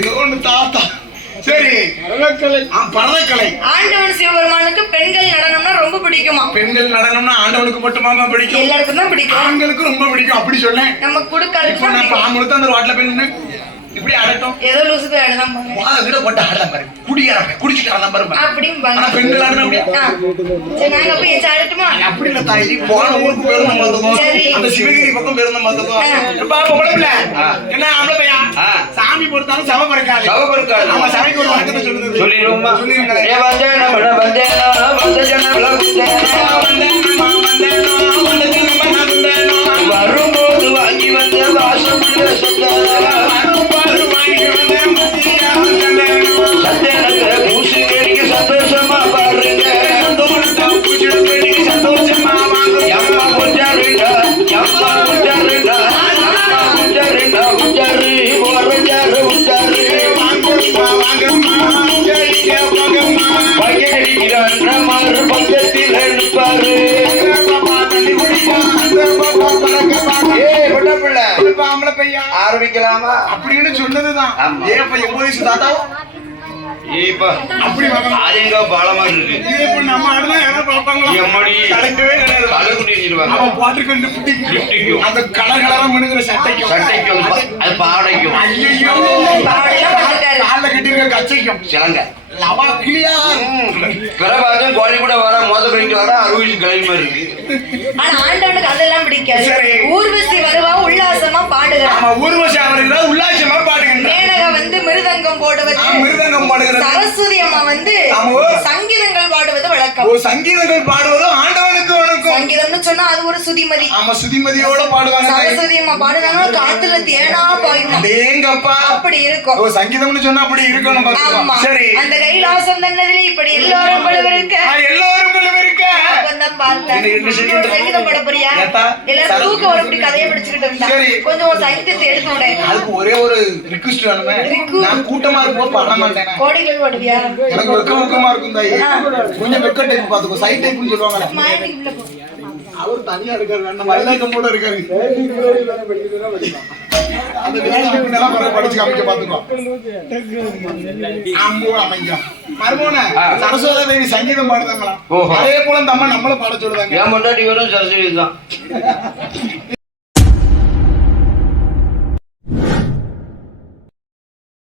இது ஒண்ணு தாத்தா. சரி பரதக்கலை ஆண்டவன் சிவபெருமானுக்கு பெண்கள் நடனம்னா ரொம்ப பிடிக்குமா? பெண்கள் நடனம்னா ஆண்டவனுக்கு மட்டுமாமா பிடிக்கும்? எல்லாருக்கும் தான் பிடிக்கும். ஆண்களுக்கு ரொம்ப பிடிக்கும். அப்படி சொன்னேன். நம்ம கொடுக்கறதுக்கு இப்போ நான் அந்த ரோட்ல போய் நின்னு இப்படி அடட்டும். ஏதோ லூசு போய் ஆடுதான் பாங்க அதை விட போட்டு ஆடலாம் பாரு. குடியாரன் குடிச்சுக்காரன் பாரு அப்படின்னு ஆனா பாங்க பெண்கள் ஆடணும் அப்படியே ஆ. சரி நாங்க போய் எச்சு ஆடட்டுமா அப்படி இல்ல தாயி. போன ஊருக்கு பேருந்து. அந்த சிவகிரி பக்கம் பேருந்து பாப்பா உடம்புல ஆ. என்ன ஆம்பளை. சாமி பொறுத்தாலும் சவ பறக்காது. சவப்பருக்காது. நம்ம சபைக்கு ஒரு வணக்கத்தை சொல்லிடுவோமா? ஏ வந்தேன வந்தேனா, ஆரம்பிக்கலாமா? அப்படின்னு சொன்னதுதான். ஏன் வயசு தாத்தா அப்படி பாலமா இருக்கு. இது இப்ப நம்ம ஆடுனா யாராவது பார்ப்பாங்களா? எம்மடி கிடைக்கவே கிடையாது. கலை குட்டிடுவாங்க அவன் பாட்டுக்கு பிடிக்கும் லிப்டிக்கும். அந்த கலர் கலரா மினுங்கிற சட்டைக்கும். சட்டைக்கும். அது பாடைக்கும். ஐயையோ பாடையெல்லாம் பார்த்துட்டாரு. கால்ல கட்டிருக்க கச்சைக்கும். சிலங்க லவா கிளியா? பிறகு கோழி கூட வர மோத பண்ணிட்டு வர அறுபது கிளை மாதிரி இருக்கு. ஆனா ஆண்டவனுக்கு அதெல்லாம் பிடிக்காது. ஊர்வசி வருவா உல்லாசமா பாடுகிறான். ஊர்வசி அவர்கள் உள்ளாட்சியமா பாடுகின்றார் மேனகா வந்து மிருதங்கம் போடுவது. மிருதங்கம் பாடுகிறது. சரஸ்வதி அம்மா வந்து. சங்கீதங்கள் பாடுவது ஓ வழக்கம் சங்கீதங்கள் பாடுவதும் சொன்னா அது ஒரு சுதிமதி. ஆமா சுதிமதியோட பாடுவாங்க. சரஸ்வதி அம்மா பாடுனாங்கன்னா காத்துல தேனா பாயுமா? அப்படி இருக்கும். ஓ சங்கீதம்னு சொன்னா அப்படி இருக்கணும் பாத்துக்கோ. சரி. அந்த கைலாசம் தன்னதிலே இப்படி எல்லாரும் பழுவிருக்க. எல்லாரும் அப்பந்தான் பார்த்தேன். சங்கீதம் பாட போறியா? வர இப்படி கதையை படிச்சுக்கிட்டு இருந்தா. கொஞ்சம் ஒரு சங்கீதத்தை எடுத்து விட. அதுக்கு ஒரே ஒரு ரிக்வெஸ்ட் வேணுமே. நான் கூட்டமா இருக்கும் பாட மாட்டேன். கோடிகள் பாடுவியா எனக்கு வெக்க வெக்கமா இருக்கும் தாயி கொஞ்சம் வெக்க டைப் பாத்துக்கோ சைட் டைப்னு போ. அவர் தனியா இருக்காரு வேண்டாம் மயிலாக்கம் கூட இருக்காரு. அந்த வேலைக்கு படிச்சு காமிக்க பாத்துக்கோ. அமைஞ்சா மர்மோன ஆ. சரஸ்வதா தேவி சங்கீதம் பாடுதாங்களா. அதே போல இந்த அம்மா நம்மள பாட சொல்லுதாங்க. முன்னாடி வரும் சரஸ்வதி தான்.